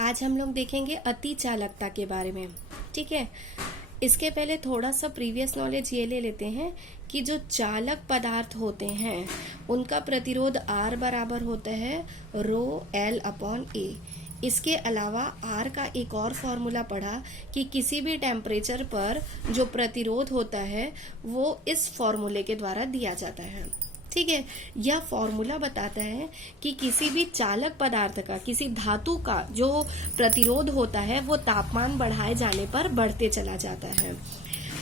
आज हम लोग देखेंगे अति चालकता के बारे में। ठीक है, इसके पहले थोड़ा सा प्रीवियस नॉलेज ये ले लेते हैं कि जो चालक पदार्थ होते हैं उनका प्रतिरोध R बराबर होता है रो L अपॉन A। इसके अलावा R का एक और फॉर्मूला पढ़ा कि किसी भी टेम्परेचर पर जो प्रतिरोध होता है वो इस फॉर्मूले के द्वारा दिया जाता है। ठीक है, यह फॉर्मूला बताता है कि किसी भी चालक पदार्थ का, किसी धातु का जो प्रतिरोध होता है वो तापमान बढ़ाए जाने पर बढ़ते चला जाता है।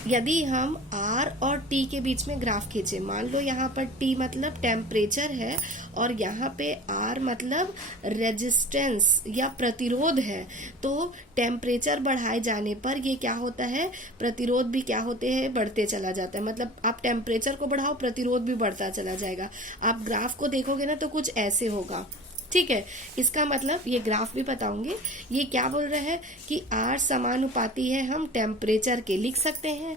यदि हम R और T के बीच में ग्राफ खींचे, मान लो यहाँ पर T मतलब टेम्परेचर है और यहाँ पे R मतलब रेजिस्टेंस या प्रतिरोध है, तो टेम्परेचर बढ़ाए जाने पर ये क्या होता है, प्रतिरोध भी क्या होते हैं, बढ़ते चला जाता है। मतलब आप टेम्परेचर को बढ़ाओ, प्रतिरोध भी बढ़ता चला जाएगा। आप ग्राफ को देखोगे ना तो कुछ ऐसे होगा। ठीक है, इसका मतलब ये ग्राफ भी बताऊंगे। ये क्या बोल रहा है कि R समानुपाती है हम टेम्परेचर के, लिख सकते हैं।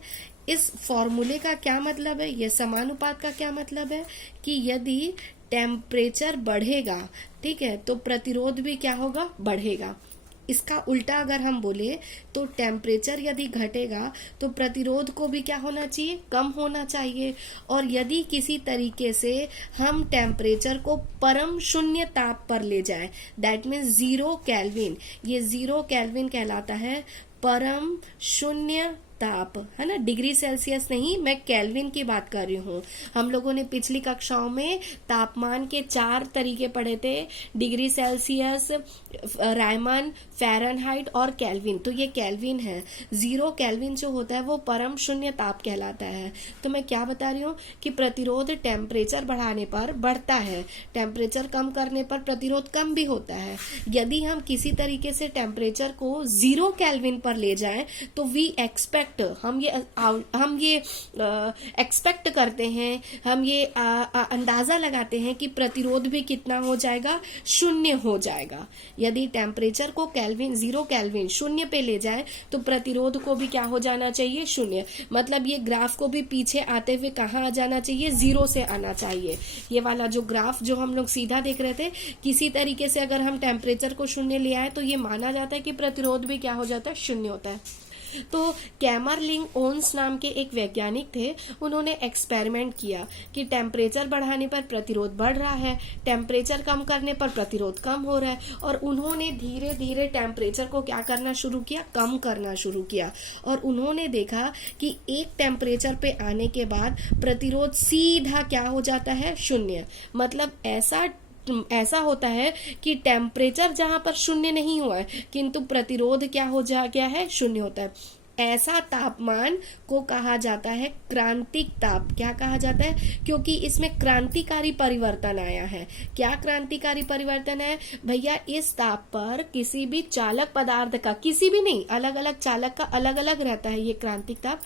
इस फॉर्मूले का क्या मतलब है, ये समानुपात का क्या मतलब है कि यदि टेम्परेचर बढ़ेगा, ठीक है, तो प्रतिरोध भी क्या होगा, बढ़ेगा। इसका उल्टा अगर हम बोले तो टेम्परेचर यदि घटेगा तो प्रतिरोध को भी क्या होना चाहिए, कम होना चाहिए। और यदि किसी तरीके से हम टेम्परेचर को परम शून्य ताप पर ले जाएं, दैट मीन्स 0 केल्विन, ये 0 केल्विन कहलाता है परम शून्य ताप, है ना। डिग्री सेल्सियस नहीं, मैं केल्विन की बात कर रही हूँ। हम लोगों ने पिछली कक्षाओं में तापमान के 4 तरीके पढ़े थे, डिग्री सेल्सियस, रायमन, फ़ारेनहाइट और केल्विन। तो ये केल्विन है। 0 केल्विन जो होता है वो परम शून्य ताप कहलाता है। तो मैं क्या बता रही हूँ कि प्रतिरोध टेम्परेचर बढ़ाने पर बढ़ता है, टेम्परेचर कम करने पर प्रतिरोध कम भी होता है। यदि हम किसी तरीके से टेम्परेचर को 0 केल्विन पर ले जाएं तो वी एक्सपेक्ट, हम ये एक्सपेक्ट करते हैं, हम ये अंदाजा लगाते हैं कि प्रतिरोध भी कितना हो जाएगा, शून्य हो जाएगा। यदि टेम्परेचर को केल्विन 0 केल्विन शून्य पे ले जाए तो प्रतिरोध को भी क्या हो जाना चाहिए, शून्य। मतलब ये ग्राफ को भी पीछे आते हुए कहाँ आ जाना चाहिए, 0 से आना चाहिए। ये वाला जो ग्राफ जो हम लोग सीधा देख रहे थे, किसी तरीके से अगर हम टेम्परेचर को शून्य ले आए तो ये माना जाता है कि प्रतिरोध भी क्या हो जाता है, शून्य होता है। तो कैमरलिंग ओन्स नाम के एक वैज्ञानिक थे, उन्होंने एक्सपेरिमेंट किया कि टेम्परेचर बढ़ाने पर प्रतिरोध बढ़ रहा है, टेम्परेचर कम करने पर प्रतिरोध कम हो रहा है। और उन्होंने धीरे धीरे टेम्परेचर को क्या करना शुरू किया, कम करना शुरू किया। और उन्होंने देखा कि एक टेम्परेचर पे आने के बाद प्रतिरोध सीधा क्या हो जाता है, शून्य। मतलब ऐसा होता है कि टेम्परेचर जहां पर शून्य नहीं हुआ है किंतु प्रतिरोध क्या हो जा गया है, शून्य होता है। ऐसा तापमान को कहा जाता है क्रांतिक ताप। क्या कहा जाता है, क्योंकि इसमें क्रांतिकारी परिवर्तन आया है। क्या क्रांतिकारी परिवर्तन है भैया, इस ताप पर किसी भी चालक पदार्थ का, किसी भी नहीं, अलग अलग चालक का अलग अलग रहता है ये क्रांतिक ताप।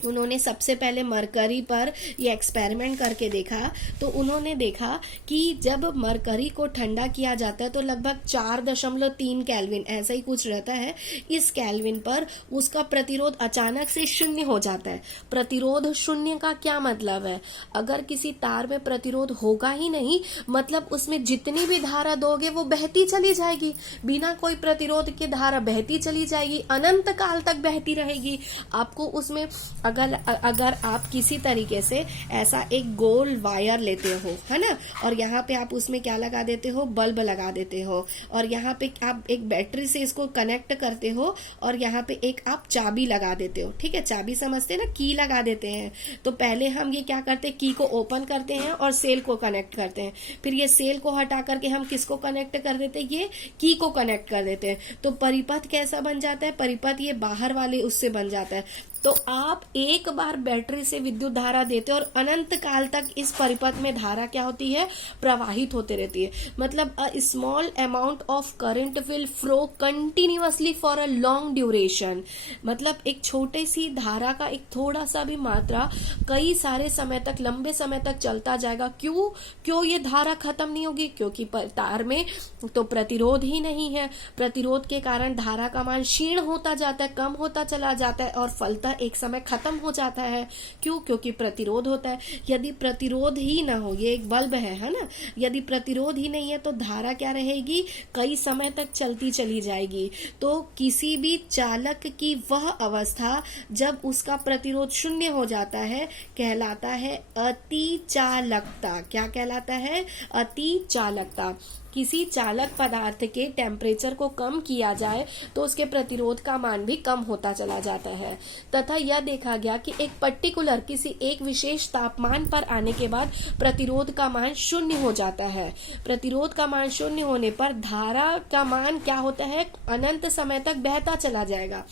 उन्होंने सबसे पहले मरकरी पर ये एक्सपेरिमेंट करके देखा, तो उन्होंने देखा कि जब मरकरी को ठंडा किया जाता है तो लगभग 4.3 केल्विन ऐसा ही कुछ रहता है। इस केल्विन पर उसका प्रतिरोध अचानक से शून्य हो जाता है। प्रतिरोध शून्य का क्या मतलब है, अगर किसी तार में प्रतिरोध होगा ही नहीं, मतलब उसमें जितनी भी धारा दोगे वो बहती चली जाएगी, बिना कोई प्रतिरोध के धारा बहती चली जाएगी, अनंत काल तक बहती रहेगी। आपको उसमें अगर आप किसी तरीके से ऐसा एक गोल वायर लेते हो, है ना, और यहाँ पे आप उसमें क्या लगा देते हो, बल्ब लगा देते हो, और यहाँ पे आप एक बैटरी से इसको कनेक्ट करते हो, और यहाँ पे एक आप चाबी लगा देते हो। ठीक है, चाबी समझते हैं ना, की लगा देते हैं। तो पहले हम ये क्या करते हैं, की को ओपन करते हैं और सेल को कनेक्ट करते हैं। फिर ये सेल को हटा करके हम किसको कनेक्ट कर देते हैं, ये की को कनेक्ट कर देते हैं। तो परिपथ कैसा बन जाता है, परिपथ ये बाहर वाले उससे बन जाता है। तो आप एक बार बैटरी से विद्युत धारा देते हो और अनंत काल तक इस परिपथ में धारा क्या होती है, प्रवाहित होते रहती है। मतलब a small amount of current will flow continuously for a long duration. मतलब एक छोटी सी धारा का एक थोड़ा सा भी मात्रा कई सारे समय तक, लंबे समय तक चलता जाएगा। क्यों ये धारा खत्म नहीं होगी, क्योंकि तार में तो प्रतिरोध ही नहीं है। प्रतिरोध के कारण धारा का मान क्षीण होता जाता है, कम होता चला जाता है, और फलतः वह एक समय खत्म हो जाता है। क्यों? क्योंकि प्रतिरोध होता है। यदि प्रतिरोध ही ना हो, ये एक बल्ब है ना, यदि प्रतिरोध ही नहीं है तो धारा क्या रहेगी? कई समय तक चलती चली जाएगी। तो किसी भी चालक की वह अवस्था जब उसका प्रतिरोध शून्य हो जाता है कहलाता है अतिचालकता। क्या कहलाता है? अतिचालकता। किसी चालक पदार्थ के टेम्परेचर को कम किया जाए तो उसके प्रतिरोध का मान भी कम होता चला जाता है, तथा यह देखा गया कि एक पर्टिकुलर किसी एक विशेष तापमान पर आने के बाद प्रतिरोध का मान शून्य हो जाता है। प्रतिरोध का मान शून्य होने पर धारा का मान क्या होता है? अनंत समय तक बहता चला जाएगा।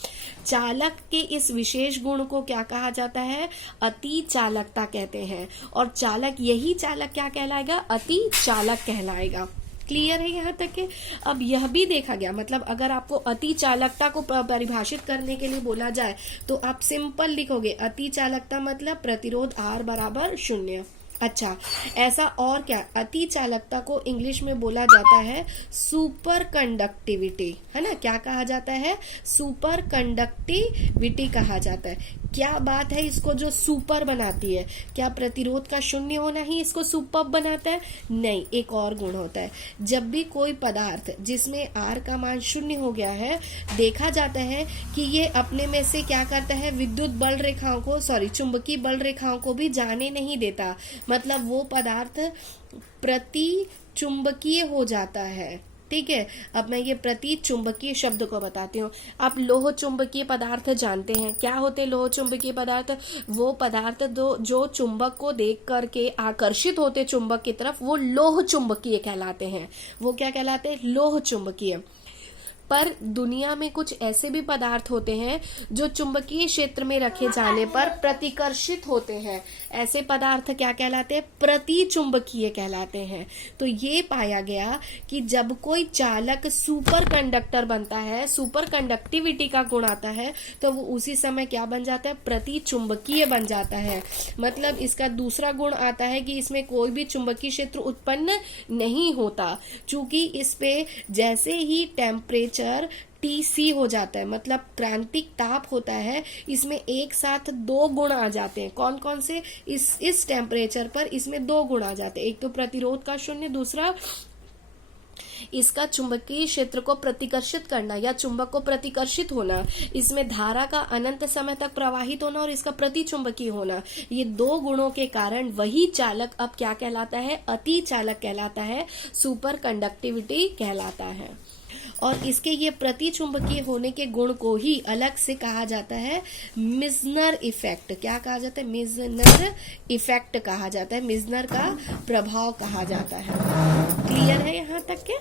चालक के इस विशेष गुण को क्या कहा जाता है? अति चालकता कहते हैं। और चालक, यही चालक क्या कहलाएगा? अति चालक कहलाएगा। क्लियर है यहाँ तक के? अब यह भी देखा गया, मतलब अगर आपको अति चालकता को परिभाषित करने के लिए बोला जाए तो आप सिंपल लिखोगे अति चालकता मतलब प्रतिरोध R बराबर 0। अच्छा, ऐसा और क्या? अति चालकता को इंग्लिश में बोला जाता है सुपर कंडक्टिविटी, है ना? क्या कहा जाता है? सुपर कंडक्टिविटी कहा जाता है। क्या बात है इसको जो सुपर बनाती है? क्या प्रतिरोध का शून्य होना ही इसको सुपर बनाता है? नहीं, एक और गुण होता है। जब भी कोई पदार्थ जिसमें R का मान शून्य हो गया है, देखा जाता है कि ये अपने में से क्या करता है? विद्युत बल रेखाओं को, चुंबकीय बल रेखाओं को भी जाने नहीं देता। मतलब वो पदार्थ प्रति चुंबकीय हो जाता है। ठीक है, अब मैं ये प्रति चुंबकीय शब्द को बताती हूँ। आप लोह चुंबकीय पदार्थ जानते हैं। क्या होते लोह चुंबकीय पदार्थ? वो पदार्थ जो चुंबक को देख करके आकर्षित होते चुंबक की तरफ, वो लोह चुंबकीय कहलाते हैं। वो क्या कहलाते हैं? लोह चुंबकीय। पर दुनिया में कुछ ऐसे भी पदार्थ होते हैं जो चुंबकीय क्षेत्र में रखे जाने पर प्रतिकर्षित होते हैं। ऐसे पदार्थ क्या कहलाते हैं? प्रति चुंबकीय कहलाते हैं। तो ये पाया गया कि जब कोई चालक सुपर कंडक्टर बनता है, सुपर कंडक्टिविटी का गुण आता है, तो वो उसी समय क्या बन जाता है? प्रति चुंबकीय बन जाता है। मतलब इसका दूसरा गुण आता है कि इसमें कोई भी चुंबकीय क्षेत्र उत्पन्न नहीं होता, चूंकि इस पे जैसे ही टेम्परेचर TC हो जाता है, मतलब क्रांतिक ताप होता है, इसमें एक साथ दो गुण आ जाते हैं। कौन कौन से? इस टेम्परेचर पर इसमें दो गुण आ जाते हैं। एक तो प्रतिरोध का शून्य, दूसरा इसका चुंबकीय क्षेत्र को प्रतिकर्षित करना या चुंबक को प्रतिकर्षित होना, इसमें धारा का अनंत समय तक प्रवाहित होना और इसका प्रति चुंबकीय होना। ये दो गुणों के कारण वही चालक अब क्या कहलाता है? अति चालक कहलाता है, सुपर कंडक्टिविटी कहलाता है। और इसके ये प्रति चुंबकीय होने के गुण को ही अलग से कहा जाता है मिजनर इफेक्ट। क्या कहा जाता है? मिजनर इफेक्ट कहा जाता है, मिजनर का प्रभाव कहा जाता है। क्लियर है यहाँ तक के?